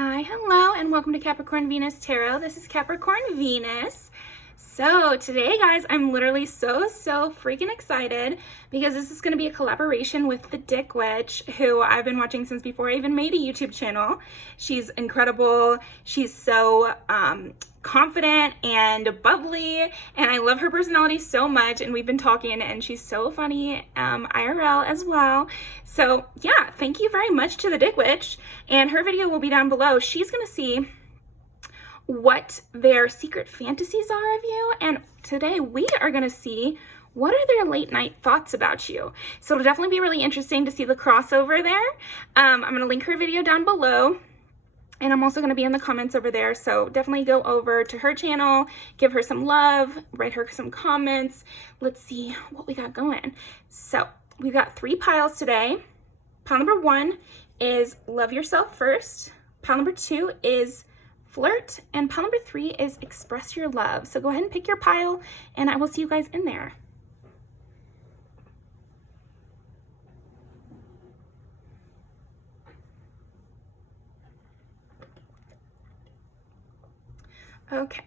Hi, hello, and welcome to Capricorn Venus Tarot. This is Capricorn Venus. So today, guys, I'm literally so freaking excited because this is going to be a collaboration with the Dick Witch, who I've been watching since before I even made a YouTube channel. She's incredible. She's so confident and bubbly, and I love her personality so much, and we've been talking, and she's so funny IRL as well. So yeah, thank you very much to the Dick Witch, and her video will be down below. She's gonna see what their secret fantasies are of you, and today we are gonna see what are their late night thoughts about you. So it'll definitely be really interesting to see the crossover there. I'm gonna link her video down below, and I'm also going to be in the comments over there, so definitely go over to her channel, give her some love, write her some comments. Let's see what we got going. So we've got 3 piles today. Pile number 1 is love yourself first. Pile number 2 is flirt, and pile number 3 is express your love. So go ahead and pick your pile, and I will see you guys in there. Okay.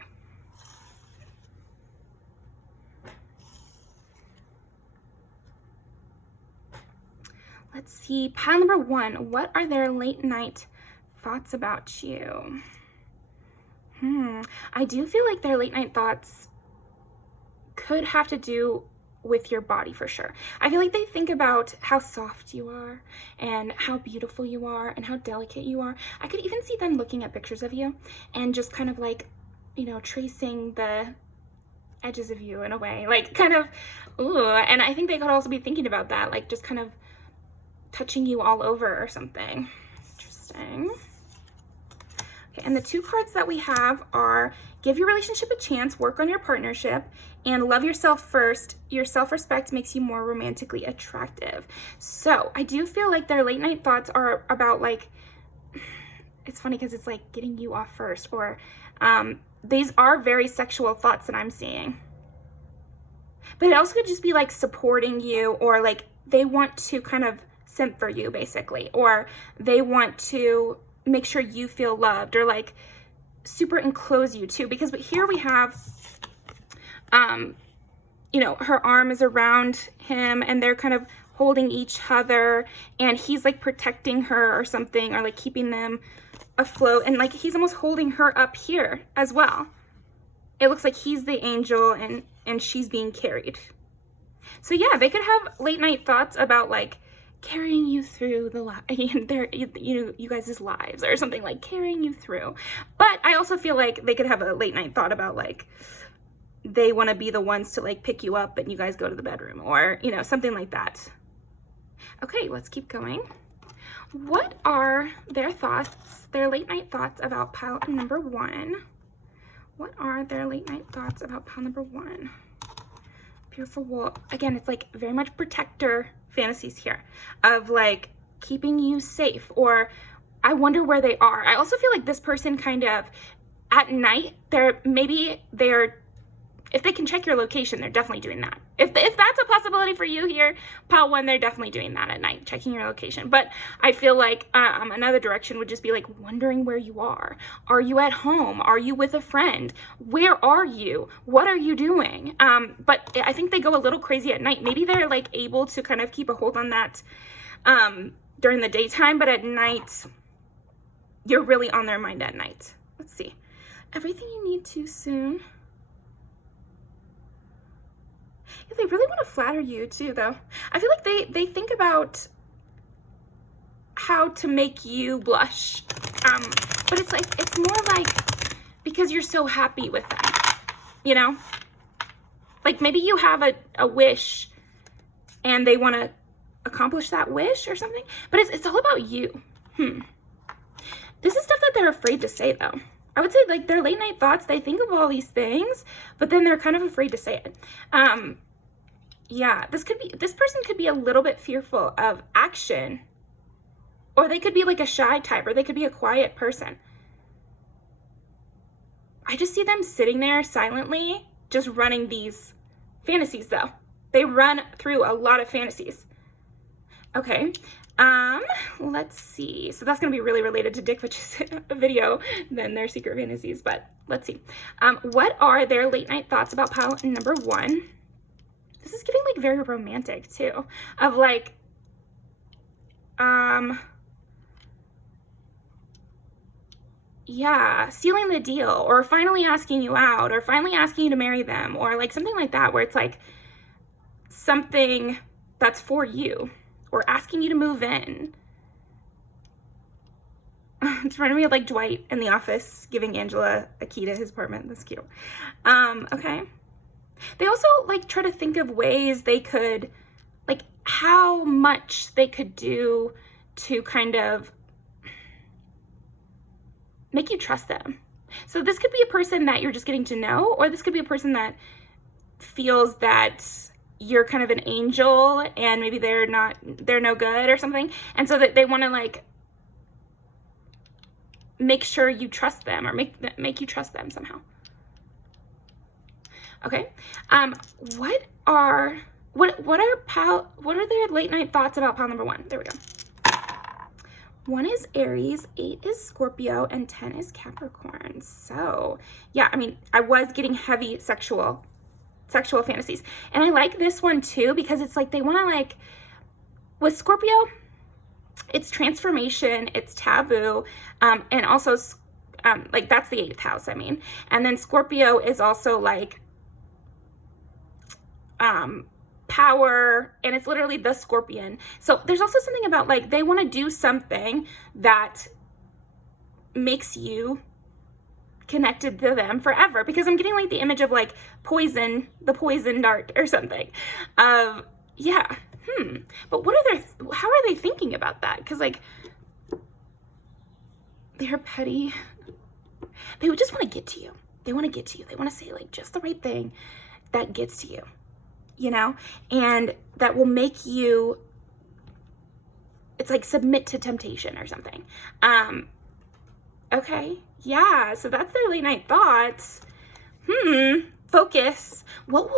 Let's see, pile number 1, what are their late night thoughts about you? I do feel like their late night thoughts could have to do with your body for sure. I feel like they think about how soft you are and how beautiful you are and how delicate you are. I could even see them looking at pictures of you and just kind of like, you know, tracing the edges of you in a way, like kind of, ooh, and I think they could also be thinking about that, like just kind of touching you all over or something. Interesting. Okay, and the 2 cards that we have are give your relationship a chance, work on your partnership, and love yourself first. Your self-respect makes you more romantically attractive. So I do feel like their late night thoughts are about like, it's funny because it's like getting you off first, or these are very sexual thoughts that I'm seeing. But it also could just be like supporting you, or like they want to kind of simp for you basically, or they want to make sure you feel loved, or like super enclose you too, because but here we have you know, her arm is around him and they're kind of holding each other, and he's like protecting her or something, or like keeping them afloat, and like he's almost holding her up here as well. It looks like he's the angel and she's being carried. So yeah, they could have late night thoughts about like carrying you through you guys' lives, or something, like carrying you through. But I also feel like they could have a late night thought about like they want to be the ones to like pick you up and you guys go to the bedroom, or you know, something like that. Okay, let's keep going. What are their thoughts, their late night thoughts about pile number 1? What are their late night thoughts about pile number 1? Beautiful wool. Again, it's like very much protector fantasies here of like keeping you safe, or I wonder where they are. I also feel like this person kind of at night, if they can check your location, they're definitely doing that. If that's a possibility for you here, pile 1, they're definitely doing that at night, checking your location. But I feel like another direction would just be like wondering where you are. Are you at home? Are you with a friend? Where are you? What are you doing? But I think they go a little crazy at night. Maybe they're like able to kind of keep a hold on that during the daytime, but at night, you're really on their mind at night. Let's see. Everything you need too soon. Yeah, they really want to flatter you too, though. I feel like they think about how to make you blush. But it's like, it's more like because you're so happy with them, you know? Like maybe you have a wish and they want to accomplish that wish or something, but it's all about you. This is stuff that they're afraid to say, though. I would say like their late night thoughts, they think of all these things, but then they're kind of afraid to say it. Yeah, this person could be a little bit fearful of action, or they could be like a shy type, or they could be a quiet person. I just see them sitting there silently, just running these fantasies though. They run through a lot of fantasies. Okay, Let's see. So that's going to be really related to Dick Witch's video than their secret fantasies, but let's see. What are their late night thoughts about pile number 1? This is giving like very romantic too, of like, yeah, sealing the deal, or finally asking you out, or finally asking you to marry them, or like something like that, where it's like something that's for you, or asking you to move in. It's reminding me of like Dwight in The Office giving Angela a key to his apartment. That's cute. Okay. They also like try to think of ways they could, like how much they could do to kind of make you trust them. So this could be a person that you're just getting to know, or this could be a person that feels that you're kind of an angel and maybe they're no good or something. And so that they want to like make sure you trust them, or make you trust them somehow. Okay. What are their late night thoughts about pile number 1? There we go. 1 is Aries, 8 is Scorpio, and 10 is Capricorn. So yeah, I mean, I was getting heavy sexual fantasies. And I like this one too, because it's like they want to like, with Scorpio, it's transformation, it's taboo, and also like that's the 8th house, I mean. And then Scorpio is also like power, and it's literally the scorpion. So there's also something about like they want to do something that makes you connected to them forever, because I'm getting like the image of like poison, the poison dart or something. Yeah. But how are they thinking about that? Because like they're petty. They would just want to get to you. They want to get to you. They want to say like just the right thing that gets to you, you know, and that will make you, it's like submit to temptation or something. Okay. Yeah. So that's their late night thoughts. Focus. What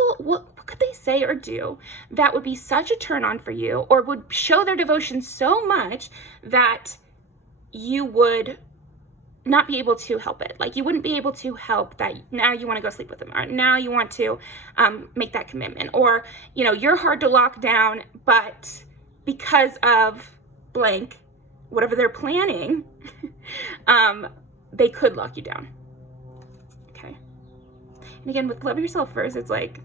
could they say or do that would be such a turn on for you, or would show their devotion so much that you would not be able to help it? Like you wouldn't be able to help that now you want to go sleep with them, or now you want to make that commitment, or, you know, you're hard to lock down, but because of blank, whatever they're planning, they could lock you down. Okay. And again, with love yourself first, it's like,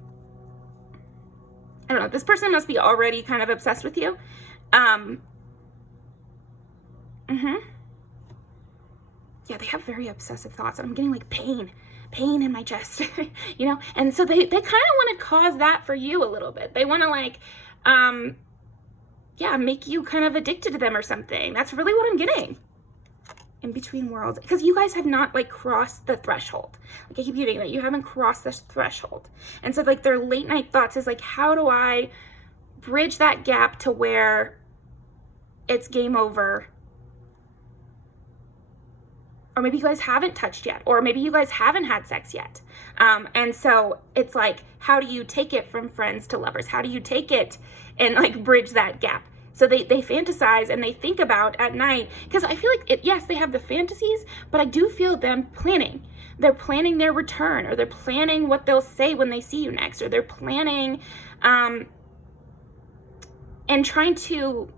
I don't know, this person must be already kind of obsessed with you. Yeah, they have very obsessive thoughts, and I'm getting like pain in my chest, you know? And so they kind of want to cause that for you a little bit. They want to like, yeah, make you kind of addicted to them or something. That's really what I'm getting. In between worlds, because you guys have not like crossed the threshold. Like I keep getting that you haven't crossed this threshold. And so like their late night thoughts is like, how do I bridge that gap to where it's game over? Or maybe you guys haven't touched yet, or maybe you guys haven't had sex yet. And so it's like, how do you take it from friends to lovers? How do you take it and like bridge that gap? So they fantasize and they think about at night, because I feel like, yes, they have the fantasies, but I do feel them planning. They're planning their return, or they're planning what they'll say when they see you next, or they're planning and trying to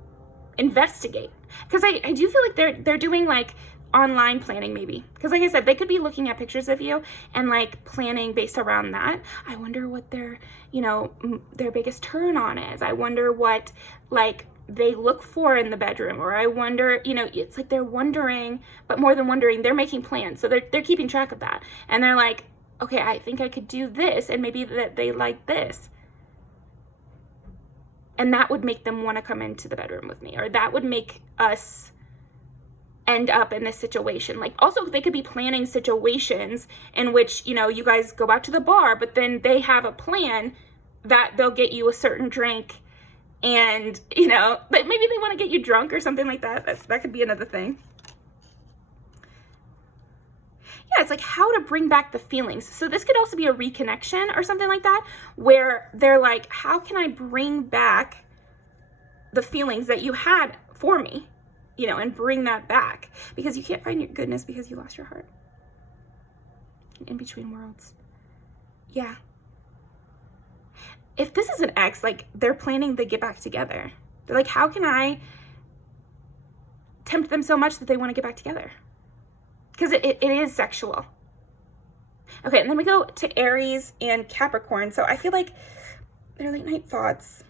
investigate. Because I do feel like they're doing like online planning maybe, because like I said, they could be looking at pictures of you and like planning based around that. I wonder what their, you know, their biggest turn on is. I wonder what like they look for in the bedroom, or I wonder, you know, it's like they're wondering, but more than wondering, they're making plans. So they're keeping track of that, and they're like, okay, I think I could do this, and maybe that they like this, and that would make them want to come into the bedroom with me, or that would make us end up in this situation. Like also they could be planning situations in which, you know, you guys go out to the bar, but then they have a plan that they'll get you a certain drink, and, you know, but maybe they want to get you drunk or something like that. That could be another thing. Yeah, it's like how to bring back the feelings. So this could also be a reconnection or something like that, where they're like, how can I bring back the feelings that you had for me, you know, and bring that back, because you can't find your goodness because you lost your heart. In between worlds. Yeah. If this is an ex, like, they're planning to get back together. They're like, how can I tempt them so much that they want to get back together? Because it is sexual. Okay, and then we go to Aries and Capricorn. So I feel like they're late night thoughts.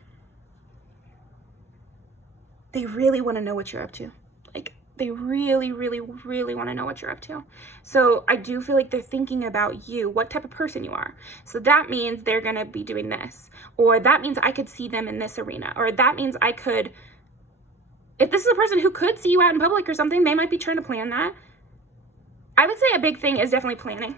They really want to know what you're up to. Like, they really, really, really want to know what you're up to. So I do feel like they're thinking about you, what type of person you are. So that means they're going to be doing this. Or that means I could see them in this arena. Or that means I could, if this is a person who could see you out in public or something, they might be trying to plan that. I would say a big thing is definitely planning.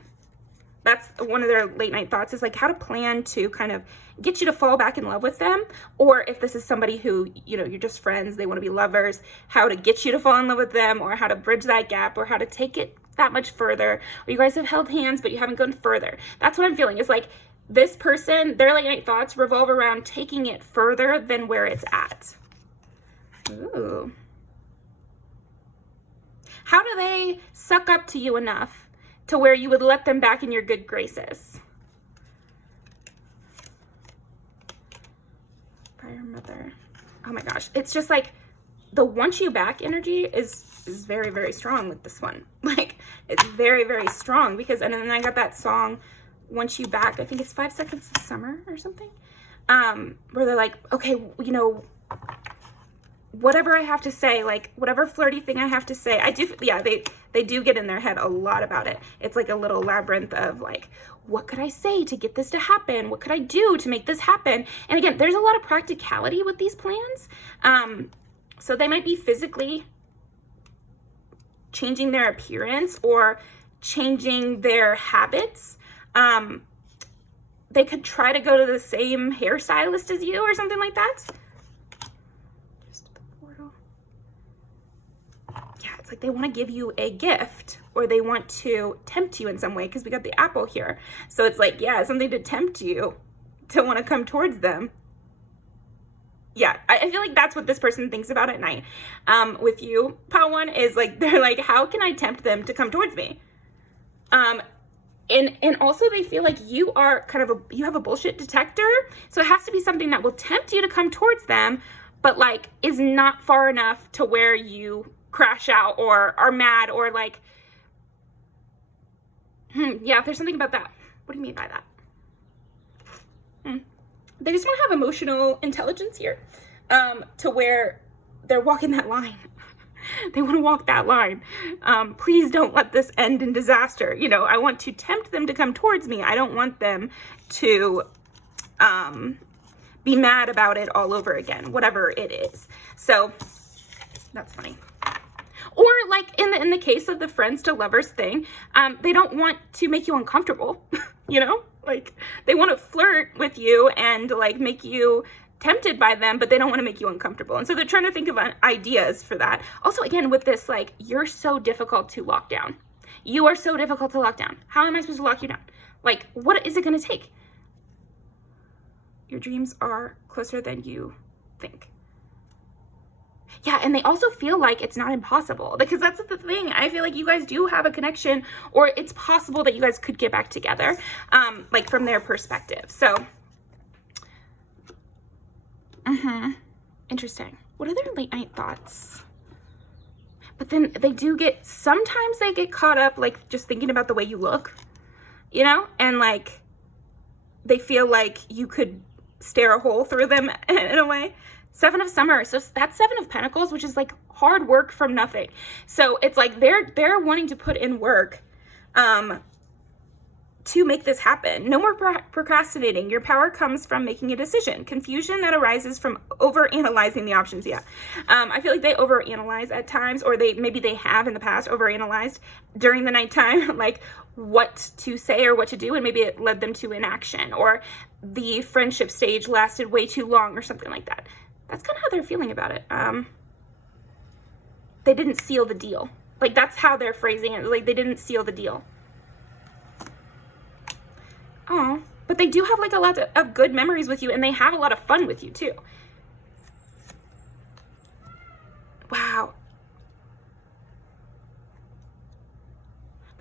That's one of their late night thoughts, is like how to plan to kind of get you to fall back in love with them. Or if this is somebody who, you know, you're just friends, they want to be lovers, how to get you to fall in love with them, or how to bridge that gap, or how to take it that much further. Or you guys have held hands, but you haven't gone further. That's what I'm feeling. It's like this person, their late night thoughts revolve around taking it further than where it's at. Ooh. How do they suck up to you enough to where you would let them back in your good graces? Fire mother. Oh my gosh. It's just like the want you back energy is very, very strong with this one. Like, it's very, very strong, because, and then I got that song, Want You Back, I think it's 5 Seconds of Summer or something, where they're like, okay, you know, whatever I have to say, like whatever flirty thing I have to say, I do, yeah, they do get in their head a lot about it. It's like a little labyrinth of like, what could I say to get this to happen? What could I do to make this happen? And again, there's a lot of practicality with these plans. So they might be physically changing their appearance or changing their habits. They could try to go to the same hairstylist as you or something like that. It's like they want to give you a gift, or they want to tempt you in some way, because we got the apple here. So it's like, yeah, something to tempt you to want to come towards them. Yeah, I feel like that's what this person thinks about at night. With you, Pile One, is like, they're like, how can I tempt them to come towards me? And also they feel like you are kind of you have a bullshit detector. So it has to be something that will tempt you to come towards them, but like is not far enough to where you crash out or are mad, or like, yeah, there's something about that. What do you mean by that? They just want to have emotional intelligence here, to where they're walking that line. They want to walk that line. Please don't let this end in disaster. You know, I want to tempt them to come towards me. I don't want them to be mad about it all over again, whatever it is. So that's funny. Or like in the case of the friends to lovers thing, they don't want to make you uncomfortable, you know, like they want to flirt with you and like make you tempted by them, but they don't want to make you uncomfortable. And so they're trying to think of ideas for that. Also, again, with this, like, you're so difficult to lock down. You are so difficult to lock down. How am I supposed to lock you down? Like, what is it going to take? Your dreams are closer than you think. Yeah, and they also feel like it's not impossible, because that's the thing. I feel like you guys do have a connection, or it's possible that you guys could get back together, like from their perspective. So, interesting. What are their late night thoughts? But then they do get, sometimes they get caught up like just thinking about the way you look, you know, and like they feel like you could stare a hole through them in a way. 7 of Summer, so that's 7 of Pentacles, which is like hard work from nothing. So it's like they're wanting to put in work to make this happen. No more procrastinating. Your power comes from making a decision. Confusion that arises from over-analyzing the options. Yeah, I feel like they over-analyze at times, or maybe they have in the past over-analyzed during the nighttime, like what to say or what to do, and maybe it led them to inaction, or the friendship stage lasted way too long or something like that. That's kind of how they're feeling about it. They didn't seal the deal. Like, that's how they're phrasing it. Like, they didn't seal the deal. Oh, but they do have like a lot of good memories with you, and they have a lot of fun with you too.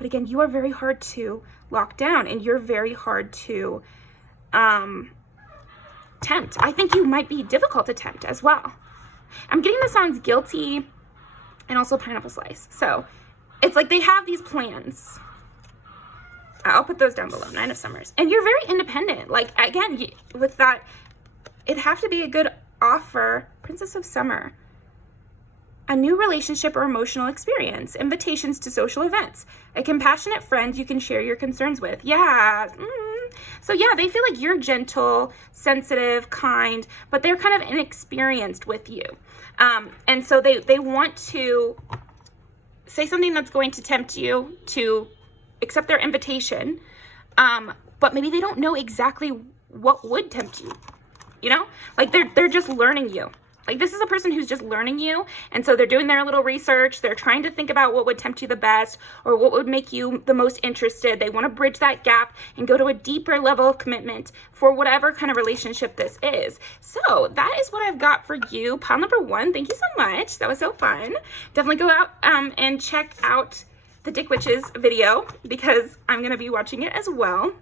But again, you are very hard to lock down, and you're very hard to tempt. I think you might be difficult to tempt as well. I'm getting the sounds guilty and also pineapple slice. So it's like they have these plans. I'll put those down below. 9 of Summers. And you're very independent. Like, again, with that, it'd have to be a good offer. Princess of Summer. A new relationship or emotional experience. Invitations to social events. A compassionate friend you can share your concerns with. Yeah. So yeah, they feel like you're gentle, sensitive, kind, but they're kind of inexperienced with you. And so they want to say something that's going to tempt you to accept their invitation, but maybe they don't know exactly what would tempt you, you know? Like they're just learning you. Like this is a person who's just learning you, and so they're doing their little research, they're trying to think about what would tempt you the best, or what would make you the most interested. They want to bridge that gap and go to a deeper level of commitment for whatever kind of relationship this is. So that is what I've got for you. Pile number 1, thank you so much. That was so fun. Definitely go out and check out the Dick Witches video, because I'm going to be watching it as well.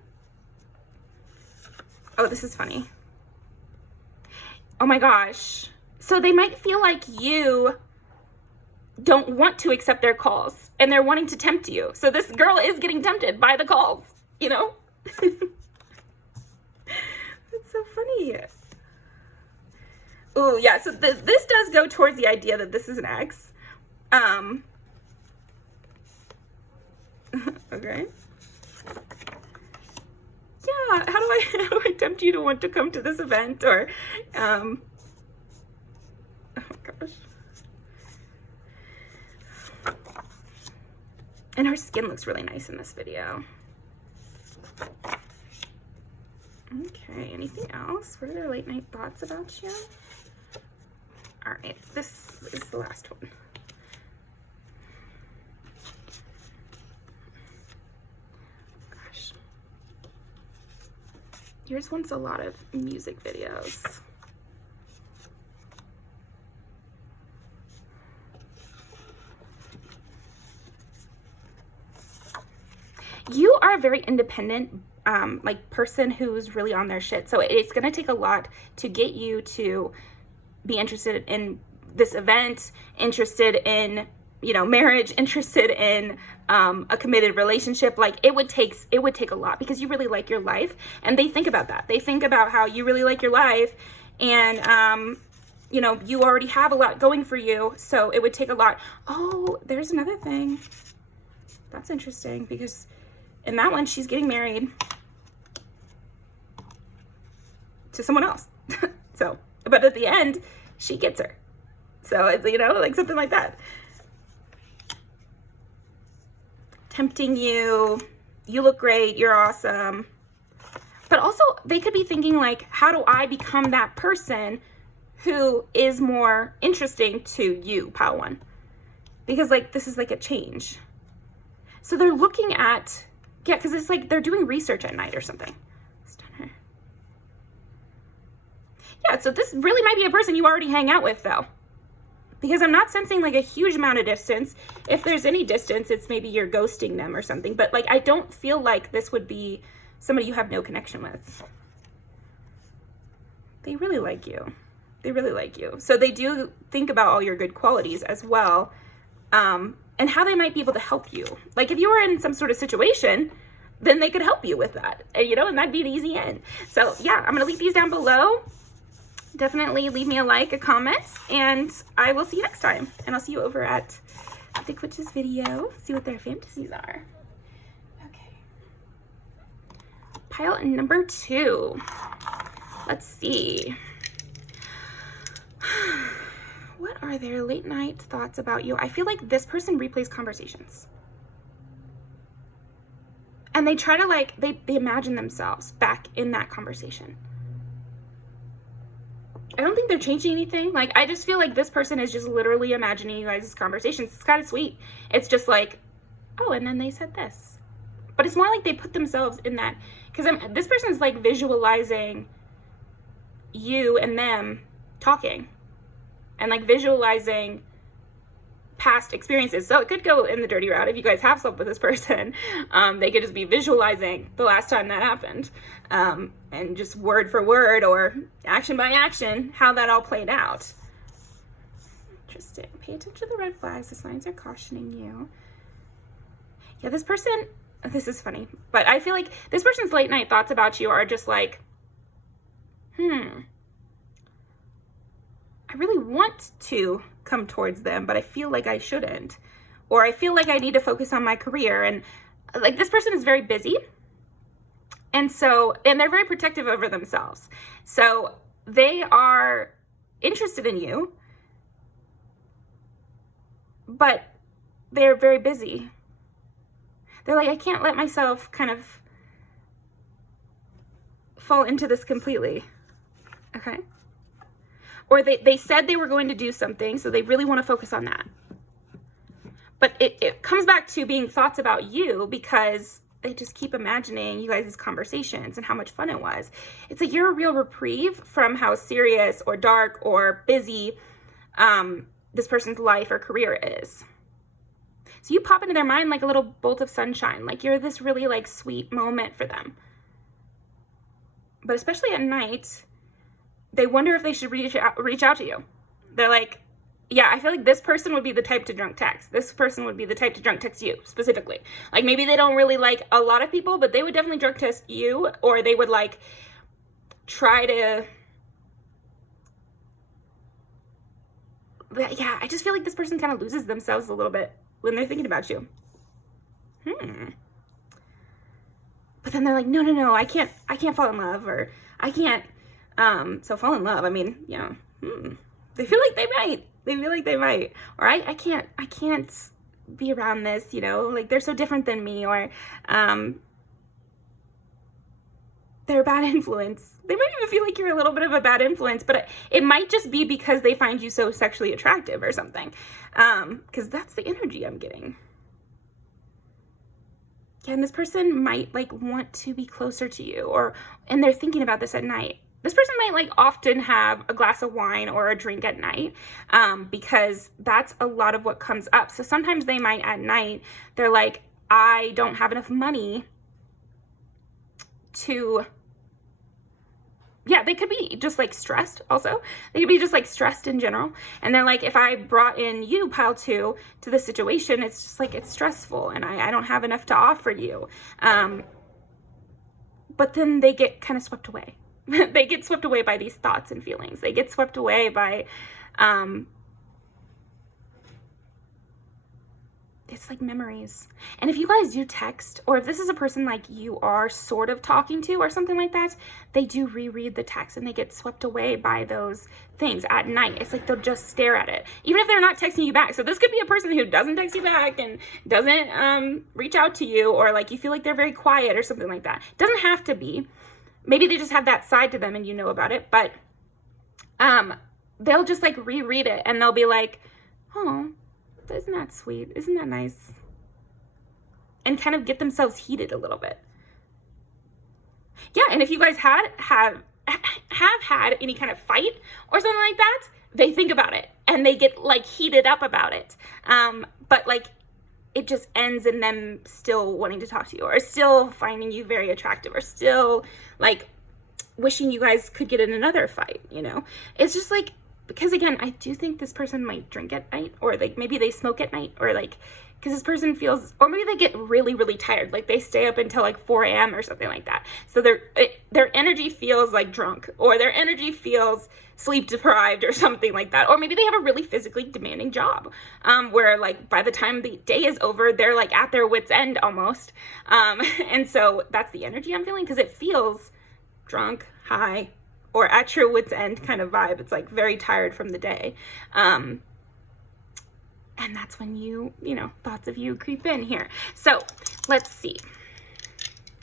Oh, this is funny. Oh my gosh. So they might feel like you don't want to accept their calls, and they're wanting to tempt you. So this girl is getting tempted by the calls, you know? That's so funny. Oh, yeah. So this does go towards the idea that this is an ex. Okay. Yeah, how do I tempt you to want to come to this event? Or oh gosh. And her skin looks really nice in this video. Okay, anything else? What are their late night thoughts about you? All right, this is the last one. Yours wants a lot of music videos. You are a very independent like person who's really on their shit. So it's going to take a lot to get you to be interested in this event, interested in, you know, marriage, interested in a committed relationship. Like it would take a lot, because you really like your life, and they think about that. They think about how you really like your life, and you know, you already have a lot going for you, so it would take a lot. Oh, there's another thing. That's interesting, because in that one, she's getting married to someone else. So, but at the end, she gets her. So it's, you know, like something like that. Tempting you, you look great, you're awesome. But also they could be thinking like, how do I become that person who is more interesting to you, pile 1? Because like, this is like a change. So they're looking at, yeah, because it's like they're doing research at night or something. Stunner. Yeah, so this really might be a person you already hang out with though. Because I'm not sensing like a huge amount of distance. If there's any distance, it's maybe you're ghosting them or something. But like, I don't feel like this would be somebody you have no connection with. They really like you. They really like you. So they do think about all your good qualities as well. And how they might be able to help you. Like if you were in some sort of situation, then they could help you with that. And, you know, and that'd be an easy end. So yeah, I'm going to leave these down below. Definitely leave me a like, a comment, and I will see you next time. And I'll see you over at the Witches video. See what their fantasies are. Okay. Pile number 2. Let's see. What are their late night thoughts about you? I feel like this person replays conversations. And they try to like, they imagine themselves back in that conversation. I don't think they're changing anything. Like, I just feel like this person is just literally imagining you guys' conversations. It's kind of sweet. It's just like, oh, and then they said this. But it's more like they put themselves in that. Because this person's like visualizing you and them talking. And like visualizing past experiences. So it could go in the dirty route. If you guys have slept with this person, they could just be visualizing the last time that happened, and just word for word or action by action, how that all played out. Interesting. Pay attention to the red flags. The signs are cautioning you. Yeah, this person, this is funny, but I feel like this person's late night thoughts about you are just like, I really want to come towards them, but I feel like I shouldn't. Or I feel like I need to focus on my career. And like, this person is very busy. And they're very protective over themselves. So they are interested in you, but they're very busy. They're like, I can't let myself kind of fall into this completely. Okay. Or they said they were going to do something, so they really want to focus on that. But it comes back to being thoughts about you, because they just keep imagining you guys' conversations and how much fun it was. It's like you're a real reprieve from how serious or dark or busy this person's life or career is. So you pop into their mind like a little bolt of sunshine, like you're this really like sweet moment for them. But especially at night, they wonder if they should reach out to you. They're like, yeah, I feel like this person would be the type to drunk text. This person would be the type to drunk text you specifically. Like maybe they don't really like a lot of people, but they would definitely drunk text you, or they would like try to, yeah, I just feel like this person kind of loses themselves a little bit when they're thinking about you. But then they're like, no, I can't fall in love, or I can't, so fall in love. I mean, yeah, they feel like they might. They feel like they might, or I can't be around this, you know, like they're so different than me, or they're a bad influence. They might even feel like you're a little bit of a bad influence, but it might just be because they find you so sexually attractive or something, because that's the energy I'm getting. Yeah, and this person might like want to be closer to you, and they're thinking about this at night. This person might like often have a glass of wine or a drink at night, because that's a lot of what comes up. So sometimes they might at night, they're like, I don't have enough money to, yeah, they could be just like stressed also. They could be just like stressed in general. And they're like, if I brought in you, pile two, to the situation, it's just like, it's stressful and I don't have enough to offer you. But then they get kind of swept away. They get swept away by these thoughts and feelings. They get swept away by, it's like memories. And if you guys do text, or if this is a person like you are sort of talking to or something like that, they do reread the text and they get swept away by those things at night. It's like they'll just stare at it, even if they're not texting you back. So this could be a person who doesn't text you back and doesn't reach out to you, or like you feel like they're very quiet or something like that. It doesn't have to be. Maybe they just have that side to them and you know about it, but they'll just like reread it and they'll be like, oh, isn't that sweet? Isn't that nice? And kind of get themselves heated a little bit. Yeah, and if you guys have had any kind of fight or something like that, they think about it and they get like heated up about it. But like it just ends in them still wanting to talk to you, or still finding you very attractive, or still like wishing you guys could get in another fight, you know? It's just like, because again, I do think this person might drink at night, or like maybe they smoke at night, or like, because this person feels, or maybe they get really, really tired. Like they stay up until like 4 a.m. or something like that. So their energy feels like drunk, or their energy feels sleep deprived or something like that. Or maybe they have a really physically demanding job, where like by the time the day is over, they're like at their wit's end almost. And so that's the energy I'm feeling, because it feels drunk, high, or at your wit's end kind of vibe. It's like very tired from the day. And that's when you know, thoughts of you creep in here. So let's see.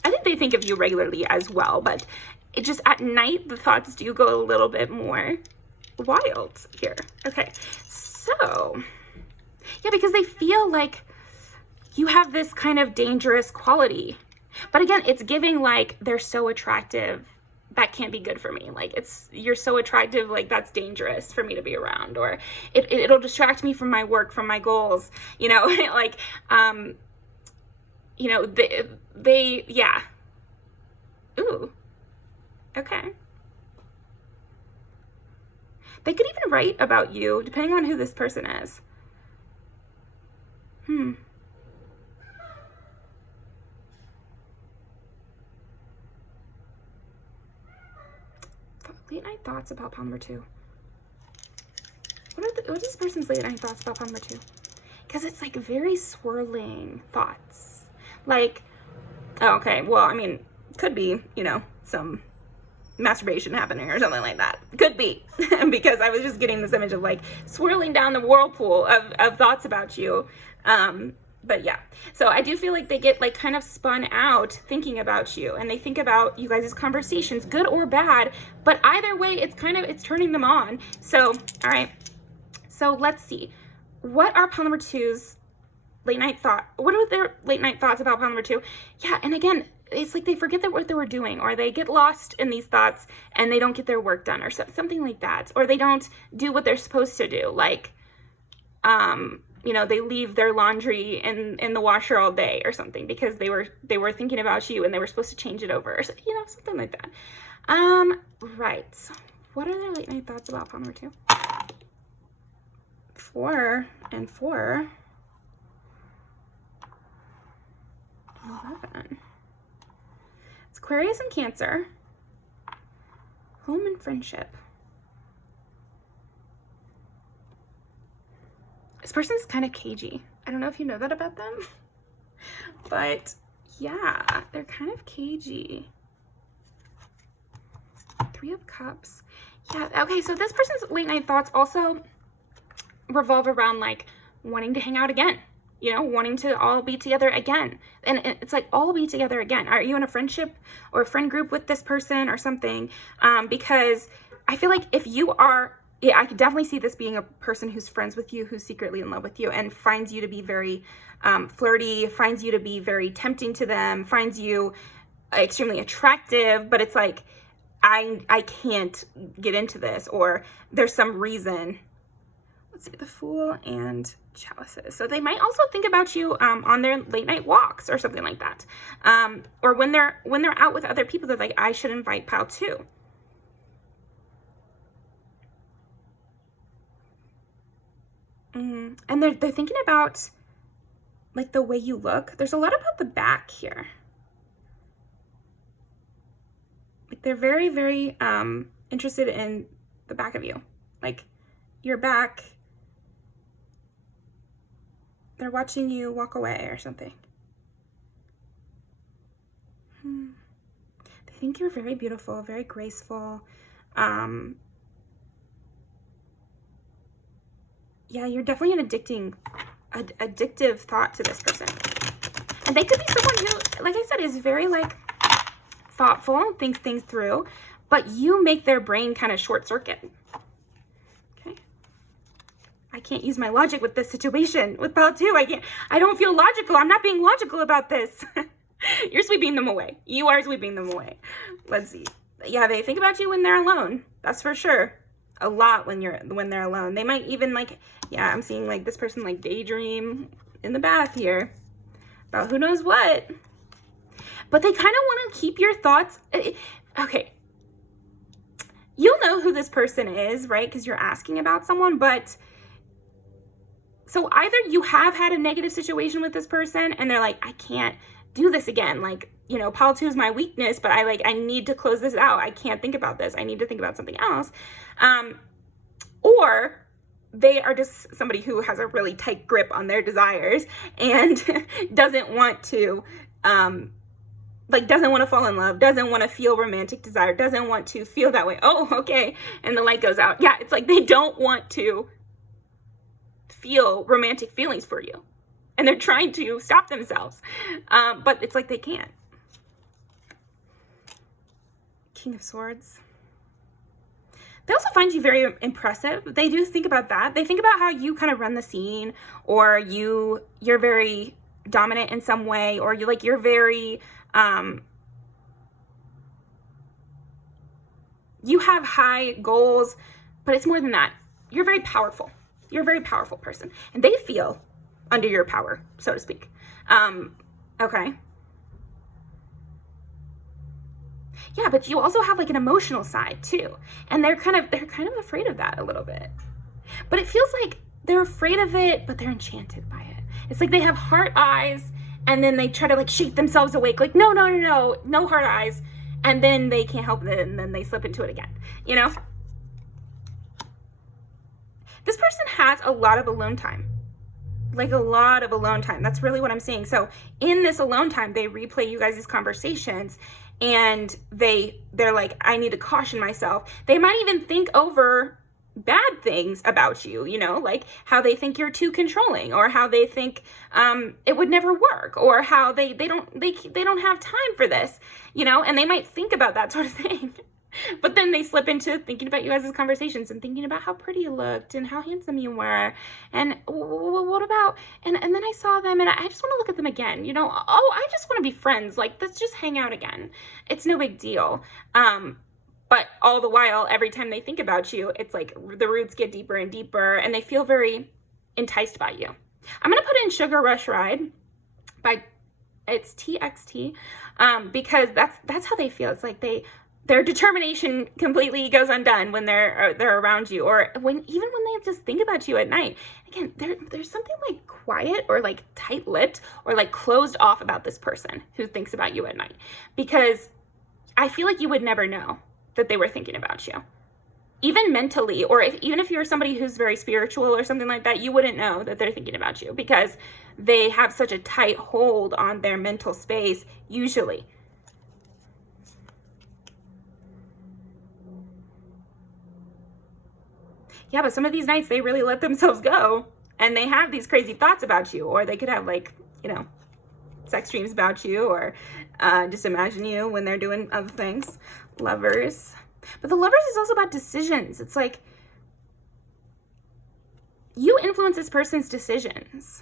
I think they think of you regularly as well, but it just at night, the thoughts do go a little bit more wild here. Okay, so yeah, because they feel like you have this kind of dangerous quality. But again, it's giving like they're so attractive that can't be good for me. Like, you're so attractive, like, that's dangerous for me to be around, or it'll distract me from my work, from my goals, you know, like, you know, they, yeah. Ooh, okay. They could even write about you, depending on who this person is. Late night thoughts about pile number 2. What is this person's late night thoughts about pile number 2? Because it's like very swirling thoughts. Like, oh, okay, well, I mean, could be, you know, some masturbation happening or something like that. Could be. Because I was just getting this image of like swirling down the whirlpool of thoughts about you. But yeah, so I do feel like they get like kind of spun out thinking about you, and they think about you guys' conversations, good or bad, but either way, it's turning them on. So, all right. So let's see. What are pile number 2's late night what are their late night thoughts about pile number 2? Yeah. And again, it's like they forget that what they were doing, or they get lost in these thoughts and they don't get their work done, or something like that, or they don't do what they're supposed to do. Like, you know, they leave their laundry in the washer all day or something because they were thinking about you and they were supposed to change it over, or, you know, something like that. Right. So what are their late night thoughts about pile number 2? 4 and 4. 11. It's Aquarius and Cancer. Home and friendship. This person's kind of cagey. I don't know if you know that about them, but yeah, they're kind of cagey. 3 of Cups. Yeah, okay, so this person's late night thoughts also revolve around like wanting to hang out again, you know, wanting to all be together again. And it's like, all be together again. Are you in a friendship or a friend group with this person or something? Because I feel like if you are, yeah, I could definitely see this being a person who's friends with you, who's secretly in love with you, and finds you to be very flirty, finds you to be very tempting to them, finds you extremely attractive, but it's like, I can't get into this, or there's some reason. Let's see, the Fool and Chalices. So they might also think about you on their late night walks or something like that. Or when they're out with other people, they're like, I should invite pile 2. And they're thinking about like the way you look. There's a lot about the back here. Like they're very, very interested in the back of you. Like your back. They're watching you walk away or something. They think you're very beautiful, very graceful. Yeah, you're definitely an addictive thought to this person. And they could be someone who, like I said, is very like thoughtful, thinks things through, but you make their brain kind of short circuit. Okay. I can't use my logic with this situation. With pile 2, I don't feel logical. I'm not being logical about this. You're sweeping them away. You are sweeping them away. Let's see. Yeah, they think about you when they're alone. That's for sure. A lot when they're alone. They might even like, yeah, I'm seeing like this person like daydream in the bath here about who knows what. But they kind of want to keep your thoughts. Okay. You'll know who this person is, right? Because you're asking about someone, but so either you have had a negative situation with this person and they're like, I can't do this again. Like, you know, pile 2 is my weakness, but I need to close this out. I can't think about this. I need to think about something else. Or they are just somebody who has a really tight grip on their desires and doesn't want to, doesn't want to fall in love, doesn't want to feel romantic desire, doesn't want to feel that way. Oh, okay. And the light goes out. Yeah, it's like they don't want to feel romantic feelings for you. And they're trying to stop themselves. But it's like they can't. King of Swords. They also find you very impressive. They do think about that. They think about how you kind of run the scene, or you're very dominant in some way, or you're very you have high goals, but it's more than that. You're very powerful. You're a very powerful person, and they feel under your power, so to speak. Okay. Yeah, but you also have like an emotional side too. And they're kind of afraid of that a little bit. But it feels like they're afraid of it, but they're enchanted by it. It's like they have heart eyes, and then they try to like shake themselves awake, like, no heart eyes. And then they can't help it, and then they slip into it again, you know? This person has a lot of alone time. Like a lot of alone time. That's really what I'm saying. So in this alone time, they replay you guys' conversations, and they're like, I need to caution myself. They might even think over bad things about you, you know, like how they think you're too controlling, or how they think it would never work, or how they don't have time for this, you know, and they might think about that sort of thing. But then they slip into thinking about you guys' conversations and thinking about how pretty you looked and how handsome you were. And what about, and then I saw them and I just want to look at them again, you know, oh, I just want to be friends. Like, let's just hang out again. It's no big deal. But all the while, every time they think about you, it's like the roots get deeper and deeper, and they feel very enticed by you. I'm going to put in Sugar Rush Ride by, it's TXT, because that's how they feel. It's like their determination completely goes undone when they're around you, or even when they just think about you at night. Again, there's something like quiet or like tight-lipped or like closed off about this person who thinks about you at night, because I feel like you would never know that they were thinking about you, even mentally, or even if you're somebody who's very spiritual or something like that, you wouldn't know that they're thinking about you, because they have such a tight hold on their mental space usually. Yeah, but some of these nights they really let themselves go, and they have these crazy thoughts about you, or they could have, like, you know, sex dreams about you, or just imagine you when they're doing other things. Lovers. But the Lovers is also about decisions. It's like you influence this person's decisions.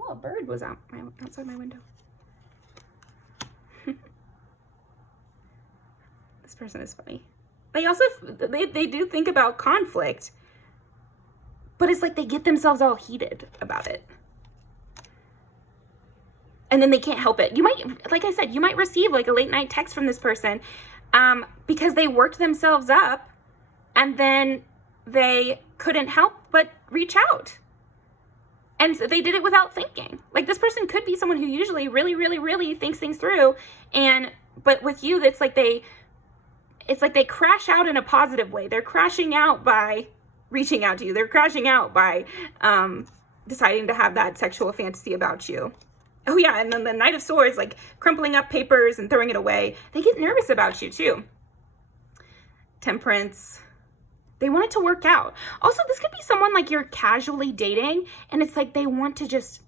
Oh, a bird was outside my window. This person is funny. They also, they do think about conflict, but it's like they get themselves all heated about it. And then they can't help it. You might, like I said, you might receive like a late night text from this person because they worked themselves up, and then they couldn't help but reach out. And so they did it without thinking. Like, this person could be someone who usually really, really, really thinks things through. But with you, it's like they crash out in a positive way. They're crashing out by reaching out to you. They're crashing out by deciding to have that sexual fantasy about you. Oh yeah, and then the Knight of Swords, like crumpling up papers and throwing it away. They get nervous about you too. Temperance. They want it to work out. Also, this could be someone like you're casually dating, and it's like they want to just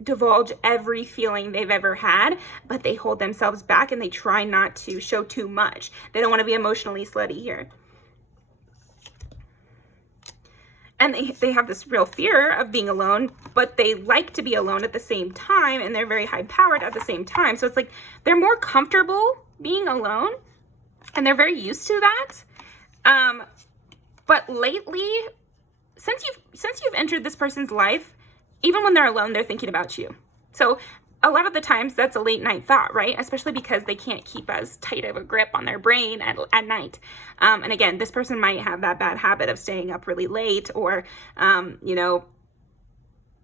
divulge every feeling they've ever had, but they hold themselves back and they try not to show too much. They don't want to be emotionally slutty here. And they have this real fear of being alone, but they like to be alone at the same time, and they're very high-powered at the same time. So it's like they're more comfortable being alone, and they're very used to that. But lately, since you've entered this person's life, even when they're alone, they're thinking about you. So a lot of the times that's a late night thought, right? Especially because they can't keep as tight of a grip on their brain at night. And again, this person might have that bad habit of staying up really late, or, you know,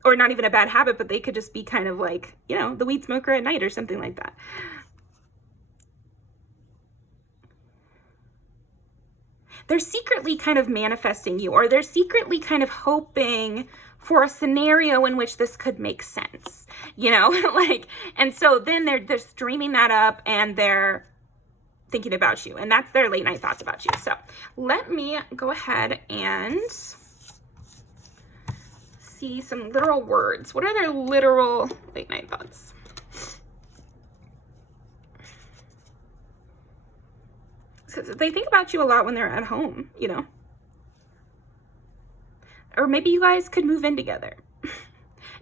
or not even a bad habit, but they could just be kind of like, you know, the weed smoker at night or something like that. They're secretly kind of manifesting you, or they're secretly kind of hoping for a scenario in which this could make sense, you know, like, and so then they're streaming that up, and they're thinking about you, and that's their late night thoughts about you. So let me go ahead and see some literal words. What are their literal late night thoughts? So they think about you a lot when they're at home, you know. Or maybe you guys could move in together.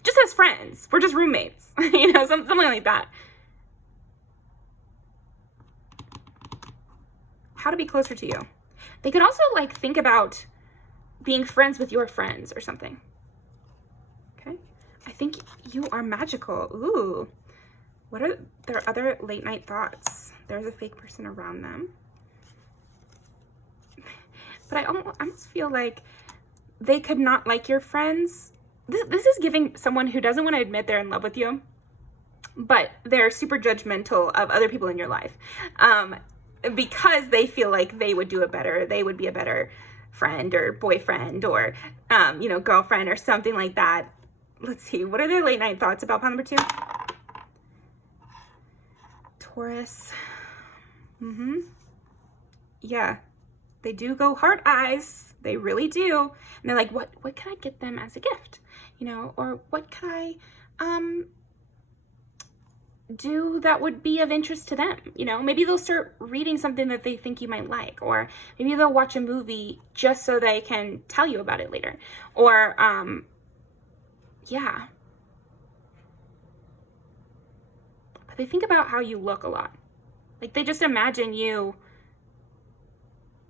just as friends. We're just roommates, you know, something like that. How to be closer to you. They could also like think about being friends with your friends or something. Okay. I think you are magical. Ooh. What are their other late night thoughts? There's a fake person around them. But I almost feel like they could not like your friends. This is giving someone who doesn't want to admit they're in love with you, but they're super judgmental of other people in your life. Because they feel like they would do it better. They would be a better friend or boyfriend or, you know, girlfriend or something like that. Let's see. What are their late night thoughts about pile number 2? Taurus. Yeah. They do go heart eyes. They really do. And they're like, what can I get them as a gift? You know, or what can I, do that would be of interest to them. You know, maybe they'll start reading something that they think you might like, or maybe they'll watch a movie just so they can tell you about it later. Or, yeah. But they think about how you look a lot. Like they just imagine you,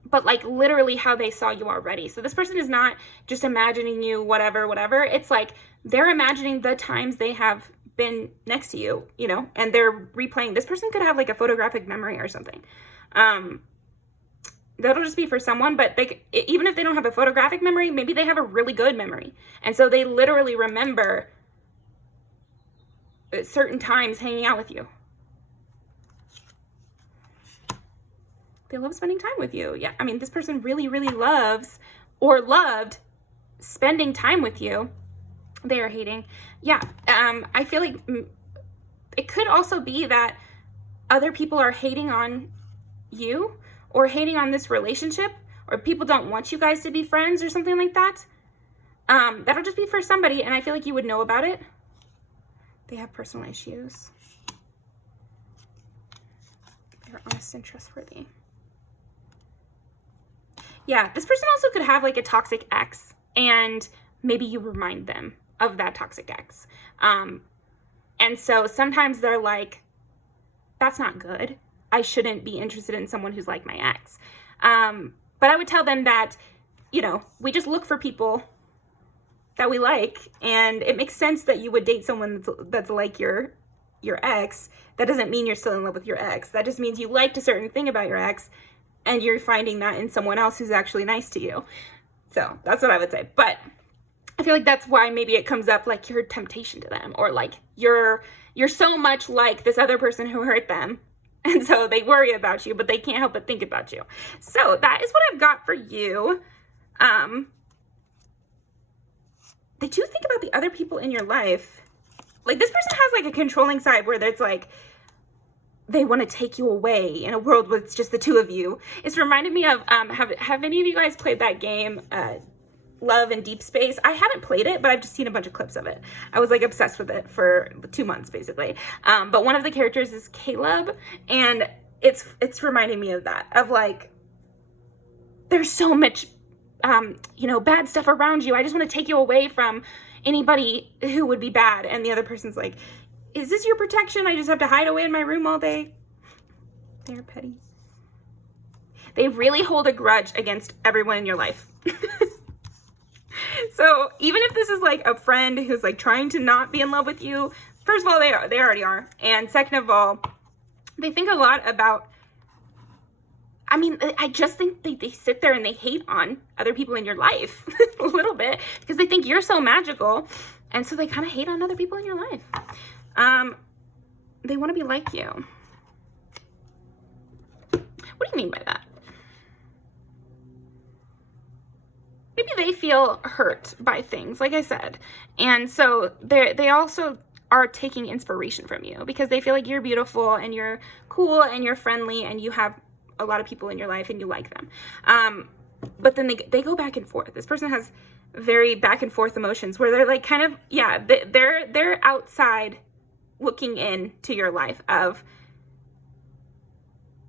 but like literally how they saw you already. So this person is not just imagining you, whatever. It's like they're imagining the times they have been next to you, you know, and they're replaying. This person could have like a photographic memory or something. That'll just be for someone, but even if they don't have a photographic memory, maybe they have a really good memory. And so they literally remember certain times hanging out with you. They love spending time with you. Yeah, I mean, this person really, really loves or loved spending time with you. They are hating. Yeah, I feel like it could also be that other people are hating on you or hating on this relationship, or people don't want you guys to be friends or something like that. That'll just be for somebody, and I feel like you would know about it. They have personal issues. They're honest and trustworthy. Yeah, this person also could have like a toxic ex, and maybe you remind them of that toxic ex. And so sometimes they're like, that's not good. I shouldn't be interested in someone who's like my ex. But I would tell them that, you know, we just look for people that we like, and it makes sense that you would date someone that's like your ex. That doesn't mean you're still in love with your ex. That just means you liked a certain thing about your ex, and you're finding that in someone else who's actually nice to you. So that's what I would say. But I feel like that's why maybe it comes up like you're a temptation to them, or like you're so much like this other person who hurt them, and so they worry about you, but they can't help but think about you. So that is what I've got for you. They do think about the other people in your life. Like this person has like a controlling side where it's like they want to take you away in a world where it's just the two of you. It's reminded me of, have any of you guys played that game, Love in Deep Space? I haven't played it, but I've just seen a bunch of clips of it. I was like obsessed with it for 2 months basically. But one of the characters is Caleb, and it's reminding me of that, of like, there's so much, you know, bad stuff around you. I just want to take you away from anybody who would be bad. And the other person's like, is this your protection? I just have to hide away in my room all day. They're petty. They really hold a grudge against everyone in your life. So even if this is like a friend who's like trying to not be in love with you, first of all, they already are. And second of all, they think a lot about, I mean, I just think they sit there and they hate on other people in your life a little bit because they think you're so magical. And so they kind of hate on other people in your life. They want to be like you. What do you mean by that? Maybe they feel hurt by things, like I said. And so they also are taking inspiration from you because they feel like you're beautiful and you're cool and you're friendly and you have a lot of people in your life and you like them. But then they go back and forth. This person has very back and forth emotions where they're like kind of, yeah, they're outside looking into your life of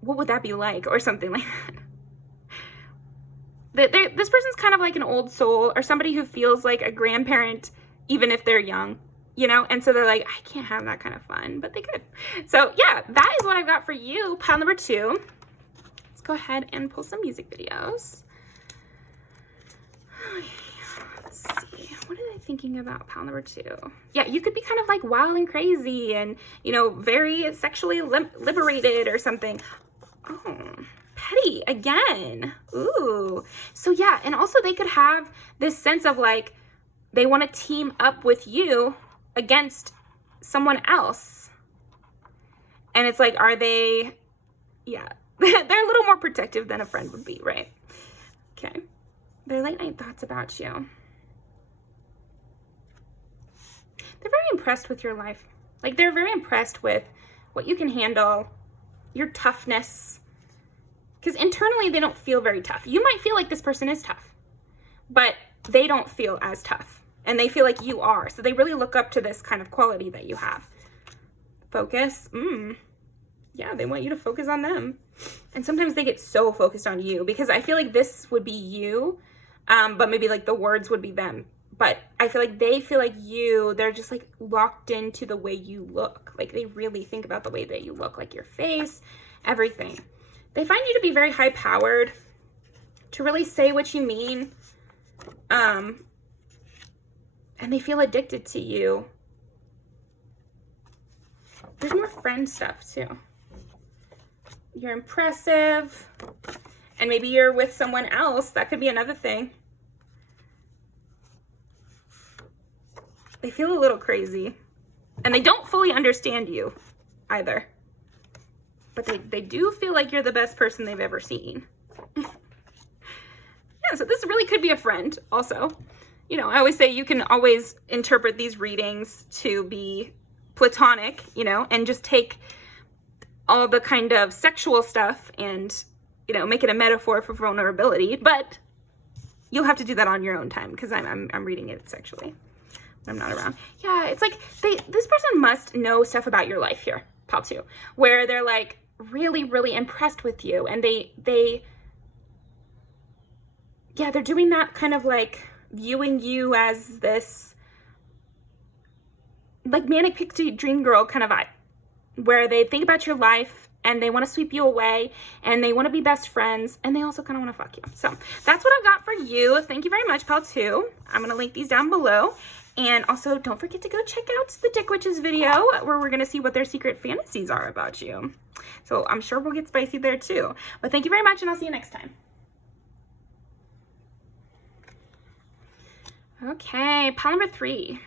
what would that be like or something like that. This person's kind of like an old soul or somebody who feels like a grandparent even if they're young. you know? And so they're like, I can't have that kind of fun, but they could. So yeah, that is what I've got for you, pile number 2. Let's go ahead and pull some music videos. Okay, let's see. What are they thinking about pile number 2? Yeah, you could be kind of like wild and crazy and, you know, very sexually liberated or something. Oh, petty again. Ooh. So yeah, and also they could have this sense of like, they want to team up with you against someone else. And it's like, are they, yeah, they're a little more protective than a friend would be, right? Okay. Their late night thoughts about you. They're very impressed with your life. Like, they're very impressed with what you can handle, your toughness. Because internally, they don't feel very tough. You might feel like this person is tough, but they don't feel as tough. And they feel like you are. So they really look up to this kind of quality that you have. Focus. Yeah, they want you to focus on them. And sometimes they get so focused on you because I feel like this would be you, but maybe like the words would be them. But I feel like they feel like you, they're just like locked into the way you look. Like they really think about the way that you look, like your face, everything. They find you to be very high powered, to really say what you mean. And they feel addicted to you. There's more friend stuff too. You're impressive. And maybe you're with someone else. That could be another thing. They feel a little crazy. And they don't fully understand you either. But they do feel like you're the best person they've ever seen. Yeah, so this really could be a friend also. You know, I always say you can always interpret these readings to be platonic, you know, and just take all the kind of sexual stuff and, you know, make it a metaphor for vulnerability. But you'll have to do that on your own time because I'm reading it sexually when I'm not around. Yeah, it's like this person must know stuff about your life here, pile 2, where they're like really, really impressed with you. And they're doing that kind of like viewing you as this like manic pixie dream girl kind of vibe, where they think about your life and they want to sweep you away and they want to be best friends and they also kind of want to fuck you. So that's what I've got for you. Thank you very much, pile 2. I'm going to link these down below. And also don't forget to go check out the Dick Witches video where we're going to see what their secret fantasies are about you. So I'm sure we'll get spicy there too. But thank you very much and I'll see you next time. Okay, pile number 3.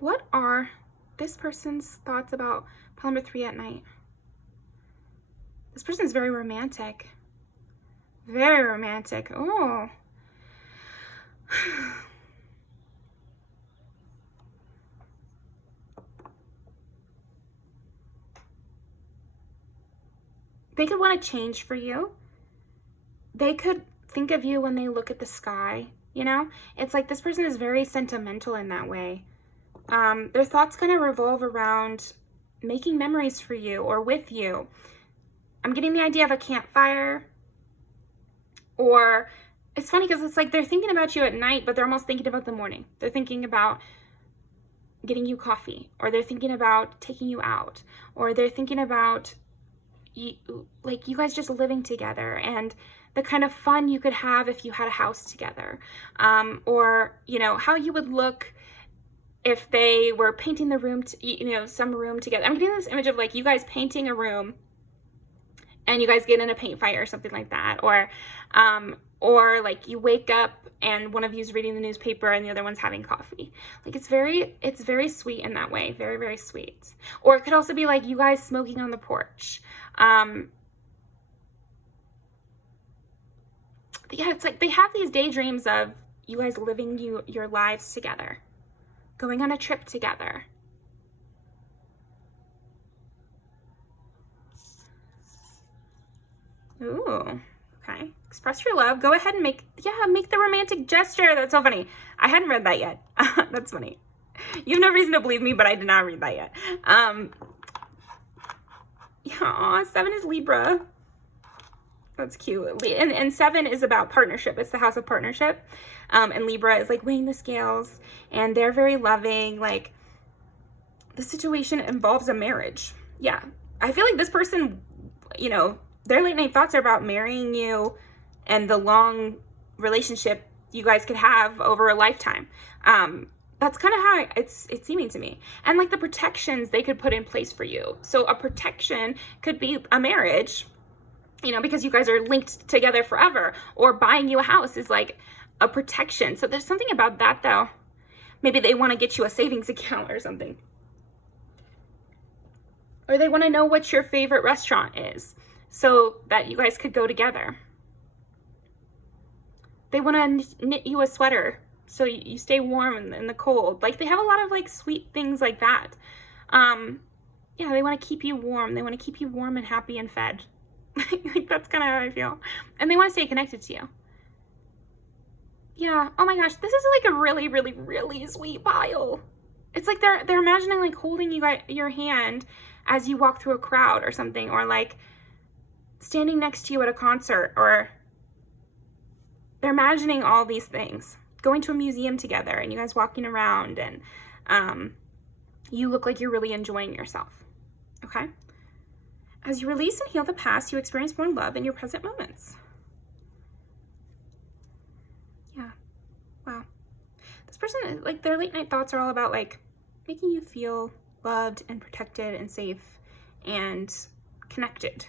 What are this person's thoughts about pile number 3 at night? This person's very romantic. Very romantic. Oh. They could want to change for you. They could think of you when they look at the sky, you know? It's like this person is very sentimental in that way. Their thoughts kind of revolve around making memories for you or with you. I'm getting the idea of a campfire, or it's funny because it's like they're thinking about you at night, but they're almost thinking about the morning. They're thinking about getting you coffee, or they're thinking about taking you out, or they're thinking about you guys just living together and the kind of fun you could have if you had a house together, or, you know, how you would look if they were painting the room, some room together. I'm getting this image of like you guys painting a room and you guys get in a paint fight or something like that. Or like you wake up and one of you's reading the newspaper and the other one's having coffee. Like it's very sweet in that way. Very, very sweet. Or it could also be like you guys smoking on the porch. Yeah, it's like they have these daydreams of you guys living your lives together, going on a trip together. Ooh, okay. Express your love. Go ahead and make the romantic gesture. That's so funny. I hadn't read that yet. That's funny. You have no reason to believe me, but I did not read that yet. Yeah, 7 is Libra. That's cute. And 7 is about partnership. It's the house of partnership. And Libra is like weighing the scales, and they're very loving. Like, the situation involves a marriage. Yeah. I feel like this person, you know, their late night thoughts are about marrying you and the long relationship you guys could have over a lifetime. That's kind of how it's seeming to me. And like the protections they could put in place for you. So a protection could be a marriage, you know, because you guys are linked together forever, or buying you a house is like a protection. So there's something about that though. Maybe they want to get you a savings account or something. Or they want to know what your favorite restaurant is so that you guys could go together. They want to knit you a sweater so you stay warm in the cold. Like, they have a lot of like sweet things like that. Yeah, they want to keep you warm. They want to keep you warm and happy and fed. Like, that's kind of how I feel. And they want to stay connected to you. Yeah. Oh my gosh, this is like a really, really, really sweet pile. It's like they're imagining like holding your hand as you walk through a crowd or something, or like standing next to you at a concert, or they're imagining all these things, going to a museum together and you guys walking around, and you look like you're really enjoying yourself. Okay? As you release and heal the past, you experience more love in your present moments. Yeah. Wow. This person, like, their late night thoughts are all about like making you feel loved and protected and safe and connected.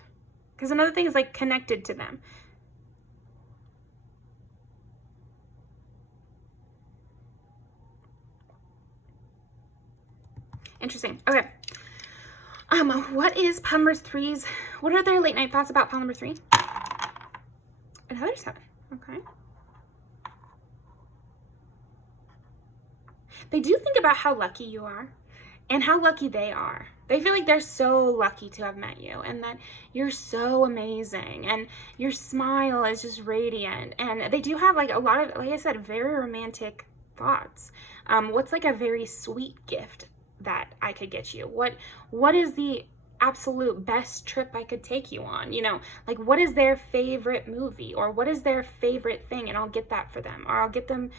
Because another thing is like connected to them. Interesting. Okay. What is pile number 3's? What are their late night thoughts about pile number 3? Another 7. Okay. They do think about how lucky you are and how lucky they are. They feel like they're so lucky to have met you, and that you're so amazing, and your smile is just radiant. And they do have like a lot of, like I said, very romantic thoughts. What's like a very sweet gift that I could get you? What is the absolute best trip I could take you on? You know, like, what is their favorite movie, or what is their favorite thing, and I'll get that for them. Or I'll get them,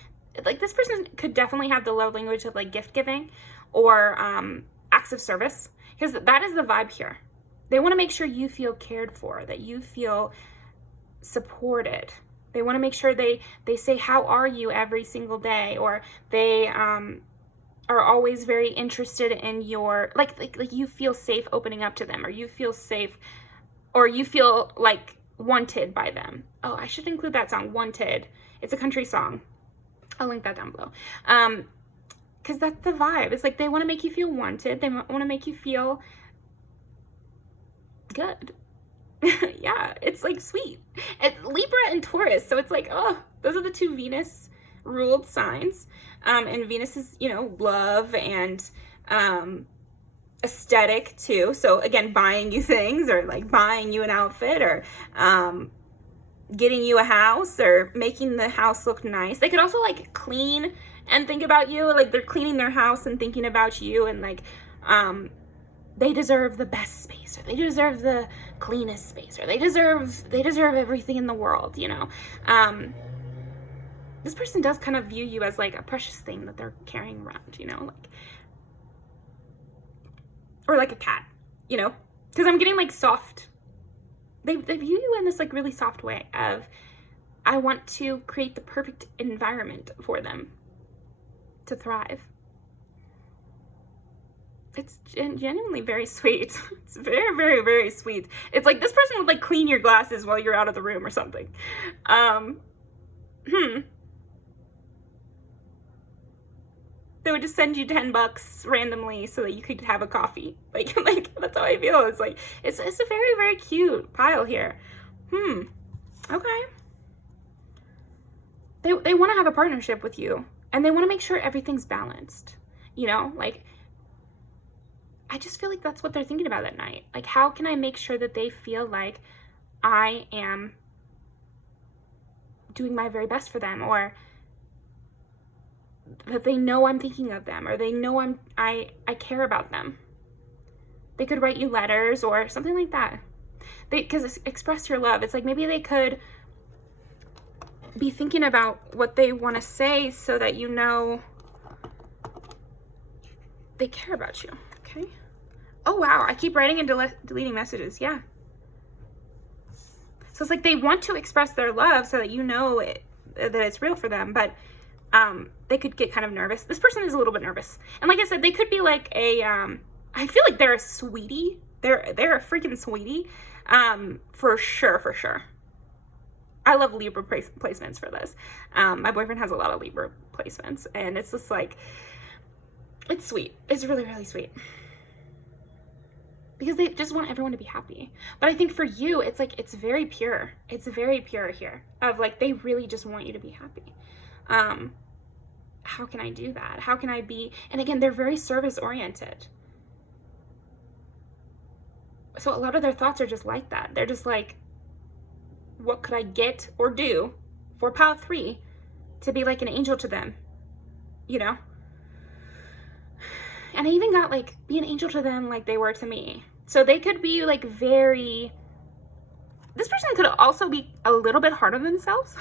like, this person could definitely have the love language of like gift giving or acts of service, because that is the vibe here. They want to make sure you feel cared for, that you feel supported. They want to make sure they say, how are you, every single day, or they are always very interested in your, like you feel safe opening up to them, or you feel safe, or you feel like wanted by them. Oh, I should include that song, Wanted. It's a country song. I'll link that down below. Because that's the vibe. It's like they want to make you feel wanted. They want to make you feel good. Yeah, it's like sweet. It's Libra and Taurus, so it's like, oh, those are the 2 Venus ruled signs. And Venus is, you know, love and aesthetic too. So again, buying you things, or like buying you an outfit, or getting you a house, or making the house look nice. They could also like clean and think about you, like they're cleaning their house and thinking about you, and like they deserve the best space, or they deserve the cleanest space, or they deserve everything in the world, you know. This person does kind of view you as like a precious thing that they're carrying around, you know, like, or like a cat, you know, because I'm getting like soft. They view you in this like really soft way of, I want to create the perfect environment for them to thrive. It's genuinely very sweet. It's very, very, very sweet. It's like this person would like clean your glasses while you're out of the room or something. They would just send you $10 randomly so that you could have a coffee. Like that's how I feel. It's like, it's a very, very cute pile here. Okay. They want to have a partnership with you, and they want to make sure everything's balanced. You know, like, I just feel like that's what they're thinking about at night. Like, how can I make sure that they feel like I am doing my very best for them, or that they know I'm thinking of them, or they know I care about them. They could write you letters or something like that. because express your love. It's like maybe they could be thinking about what they want to say so that you know they care about you. Okay. Oh, wow. I keep writing and deleting messages. Yeah. So it's like they want to express their love so that you know that it's real for them, but they could get kind of nervous. This person is a little bit nervous. And like I said, they could be like I feel like they're a sweetie. They're a freaking sweetie. For sure. I love Libra placements for this. My boyfriend has a lot of Libra placements, and it's just like, it's sweet. It's really, really sweet. Because they just want everyone to be happy. But I think for you, it's like, it's very pure. It's very pure here of like, they really just want you to be happy. How can I do that? How can I be? And again, they're very service oriented. So a lot of their thoughts are just like that. They're just like, what could I get or do for pile 3 to be like an angel to them, you know? And I even got like, be an angel to them like they were to me. So they could be like this person could also be a little bit hard on themselves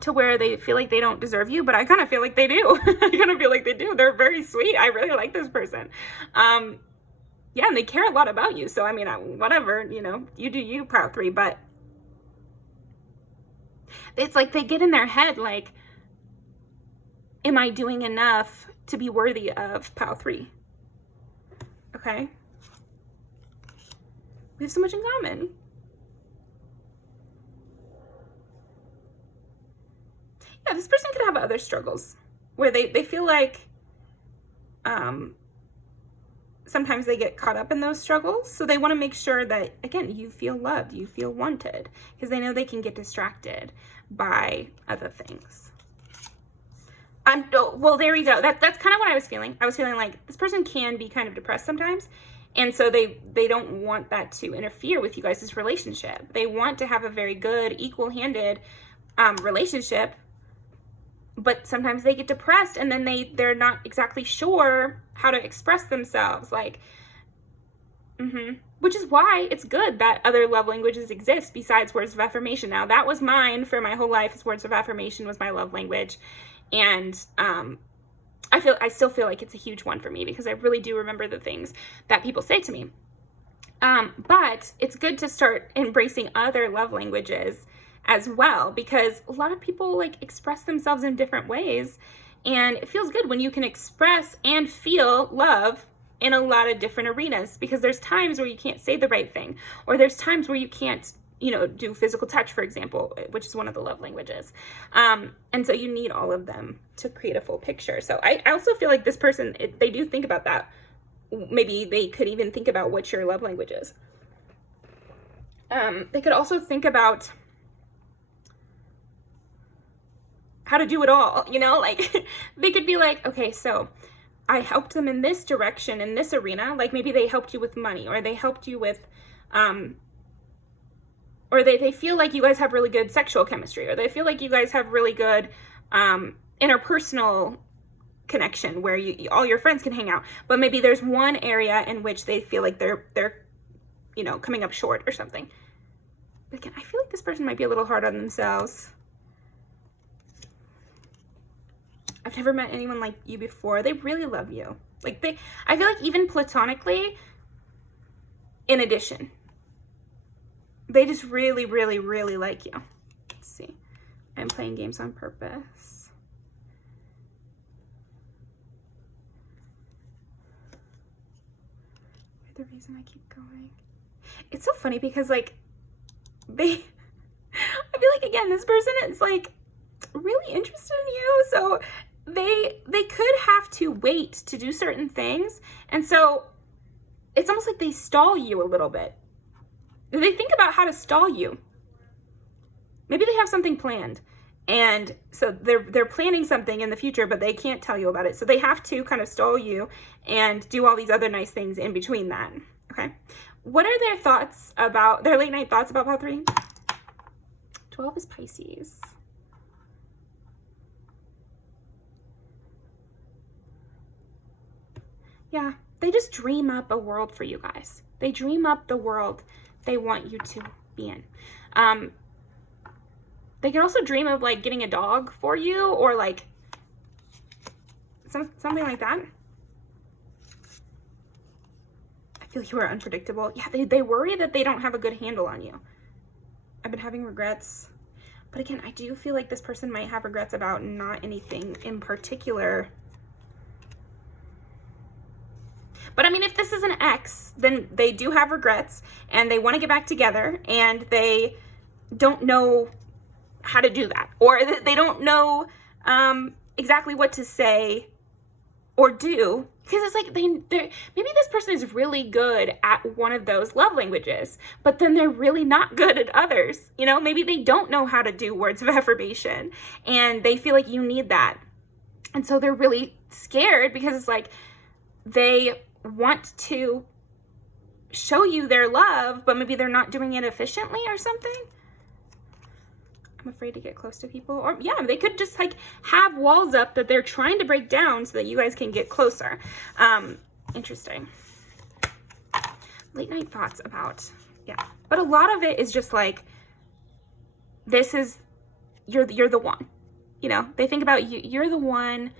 to where they feel like they don't deserve you, but I kind of feel like they do. I kind of feel like they do. They're very sweet. I really like this person. Yeah, and they care a lot about you. So, I mean, whatever, you know, you do you, pile 3, but it's like they get in their head like, am I doing enough to be worthy of pile 3? Okay. We have so much in common. Yeah, this person could have other struggles where they feel like sometimes they get caught up in those struggles. So they want to make sure that, again, you feel loved, you feel wanted, because they know they can get distracted by other things. Well, there we go. That's kind of what I was feeling. I was feeling like this person can be kind of depressed sometimes. And so they don't want that to interfere with you guys' relationship. They want to have a very good, equal-handed relationship. But sometimes they get depressed and then they're not exactly sure how to express themselves. Like, which is why it's good that other love languages exist besides words of affirmation. Now, that was mine for my whole life. Words of affirmation was my love language. And I still feel like it's a huge one for me because I really do remember the things that people say to me. But it's good to start embracing other love languages as well, because a lot of people like express themselves in different ways, and it feels good when you can express and feel love in a lot of different arenas, because there's times where you can't say the right thing, or there's times where you can't, you know, do physical touch, for example, which is one of the love languages. And so you need all of them to create a full picture. So I also feel like this person, they do think about that. Maybe they could even think about what your love language is. They could also think about how to do it all, you know, like they could be like, okay, so I helped them in this direction, in this arena. Like maybe they helped you with money, or they helped you with, or they feel like you guys have really good sexual chemistry, or they feel like you guys have really good interpersonal connection where all your friends can hang out. But maybe there's one area in which they feel like they're you know, coming up short or something. But again, I feel like this person might be a little hard on themselves. I've never met anyone like you before. They really love you. Like I feel like even platonically, in addition, they just really, really, really like you. Let's see. I'm playing games on purpose. The reason I keep going. It's so funny because like I feel like, again, this person is like really interested in you. So they could have to wait to do certain things. And so it's almost like they stall you a little bit. They think about how to stall you. Maybe they have something planned. And so they're planning something in the future, but they can't tell you about it. So they have to kind of stall you and do all these other nice things in between that. Okay. What are their thoughts about, their late night thoughts about pile 3? 12 is Pisces. Yeah, they just dream up a world for you guys. They dream up the world they want you to be in. They could also dream of like getting a dog for you, or like something like that. I feel you are unpredictable. Yeah, they worry that they don't have a good handle on you. I've been having regrets. But again, I do feel like this person might have regrets about not anything in particular. But I mean, if this is an ex, then they do have regrets and they want to get back together, and they don't know how to do that, or they don't know exactly what to say or do, because it's like maybe this person is really good at one of those love languages, but then they're really not good at others. You know, maybe they don't know how to do words of affirmation, and they feel like you need that. And so they're really scared, because it's like they want to show you their love, but maybe they're not doing it efficiently or something. I'm afraid to get close to people. Or yeah, they could just like have walls up that they're trying to break down so that you guys can get closer. Interesting. Late night thoughts about, yeah. But a lot of it is just like, this is, you're the one. You know, they think about you, you're the one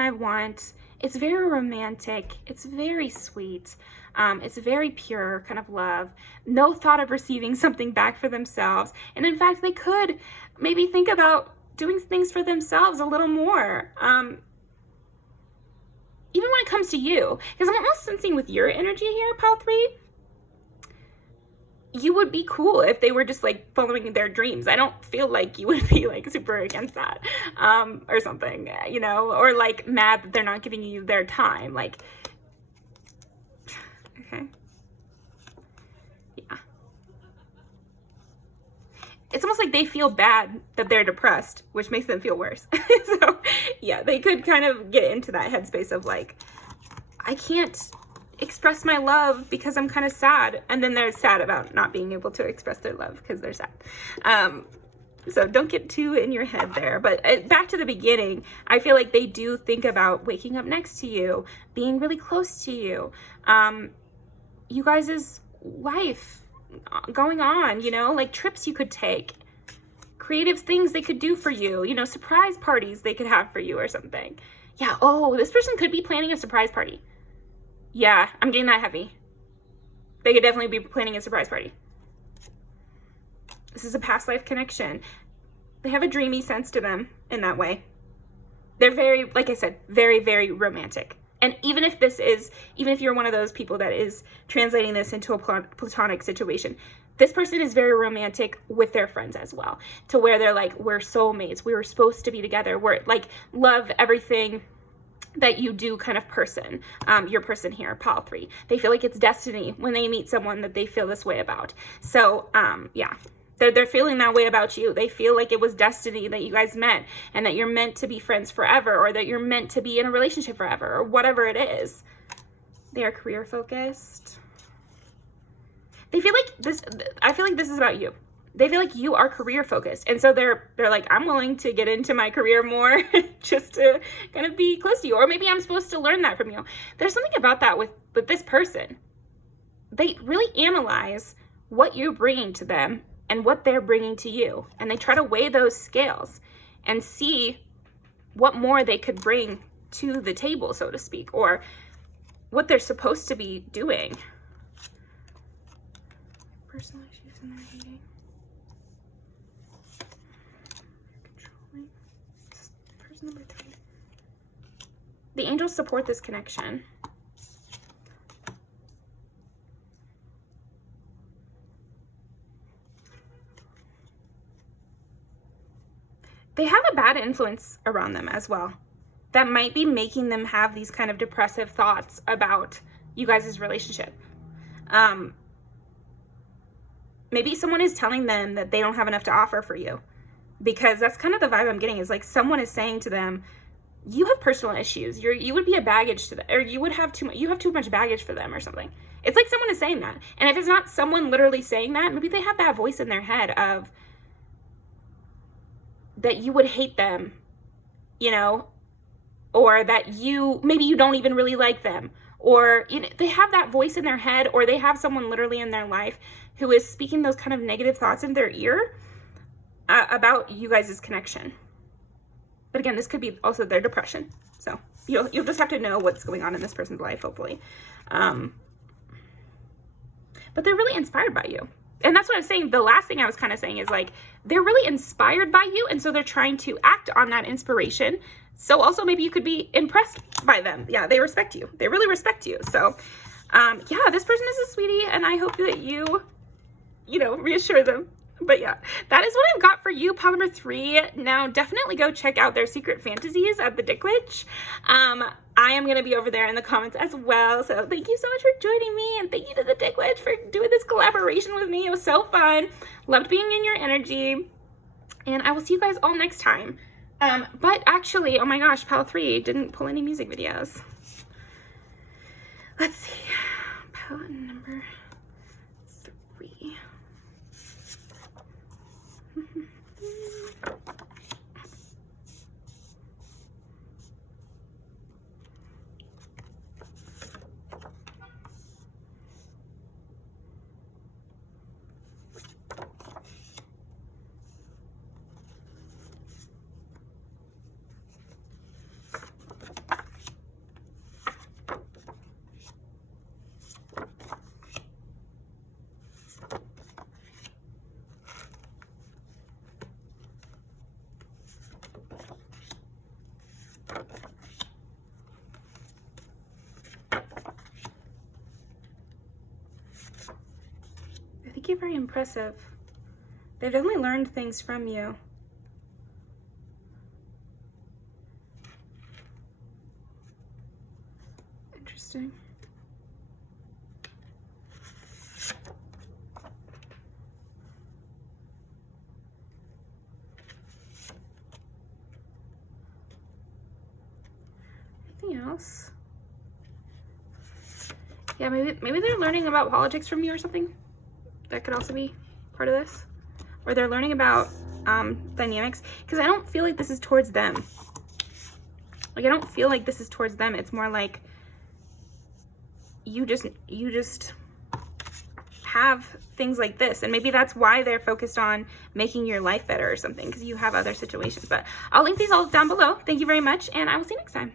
I want. It's very romantic. It's very sweet. It's very pure kind of love. No thought of receiving something back for themselves. And in fact, they could maybe think about doing things for themselves a little more. Even when it comes to you. Because I'm almost sensing with your energy here, Pile 3, you would be cool if they were just like following their dreams. I don't feel like you would be like super against that, or something, you know, or like mad that they're not giving you their time. Like, okay. Yeah. It's almost like they feel bad that they're depressed, which makes them feel worse. So yeah, they could kind of get into that headspace of like, I can't express my love because I'm kind of sad, and then they're sad about not being able to express their love because they're sad. So don't get too in your head there. But back to the beginning, I feel like they do think about waking up next to you, being really close to you, you guys' life going on, you know, like trips you could take, creative things they could do for you, you know, surprise parties they could have for you or something. Yeah, oh, this person could be planning a surprise party. Yeah, I'm getting that heavy. They could definitely be planning a surprise party. This is a past life connection. They have a dreamy sense to them in that way. They're very, like I said, very, very romantic. And even if you're one of those people that is translating this into a platonic situation, this person is very romantic with their friends as well, to where they're like, we're soulmates. We were supposed to be together. We're like, love everything that you do kind of person. Your person here, Pile 3. They feel like it's destiny when they meet someone that they feel this way about. So, yeah. They're feeling that way about you. They feel like it was destiny that you guys met, and that you're meant to be friends forever, or that you're meant to be in a relationship forever, or whatever it is. They are career focused. They feel like this, I feel like this is about you. They feel like you are career focused. And so they're like, I'm willing to get into my career more just to kind of be close to you. Or maybe I'm supposed to learn that from you. There's something about that with this person. They really analyze what you're bringing to them and what they're bringing to you. And they try to weigh those scales and see what more they could bring to the table, so to speak, or what they're supposed to be doing. Personal issues in their dating. Controlling. Person number 3. The angels support this connection. They have a bad influence around them as well. That might be making them have these kind of depressive thoughts about you guys' relationship. Maybe someone is telling them that they don't have enough to offer for you, because that's kind of the vibe I'm getting, is like someone is saying to them, you have personal issues. You would be a baggage to them, or you have too much baggage for them or something. It's like someone is saying that. And if it's not someone literally saying that, maybe they have that voice in their head of that you would hate them, you know, or that maybe you don't even really like them, or you know, they have that voice in their head, or they have someone literally in their life who is speaking those kind of negative thoughts in their ear about you guys' connection. But again, this could be also their depression. So you'll just have to know what's going on in this person's life, hopefully. But they're really inspired by you. And that's what I was saying. The last thing I was kind of saying is like, they're really inspired by you. And so they're trying to act on that inspiration. So also maybe you could be impressed by them. Yeah, they respect you. They really respect you. So yeah, this person is a sweetie. And I hope that you know, reassure them. But yeah, that is what I've got for you, pile number 3. Now, definitely go check out their secret fantasies at the Dick Witch. I am going to be over there in the comments as well. So thank you so much for joining me. And thank you to the Dick Witch for doing this collaboration with me. It was so fun. Loved being in your energy. And I will see you guys all next time. But actually, oh my gosh, pile 3 didn't pull any music videos. Let's see. Pile number 3. I think you're very impressive. They've definitely learned things from you. Interesting. Anything else? Yeah, maybe they're learning about politics from you or something. That could also be part of this. Or they're learning about dynamics, because I don't feel like this is towards them. Like, I don't feel like this is towards them. It's more like you just have things like this, and maybe that's why they're focused on making your life better or something, because you have other situations. But I'll link these all down below. Thank you very much, and I will see you next time.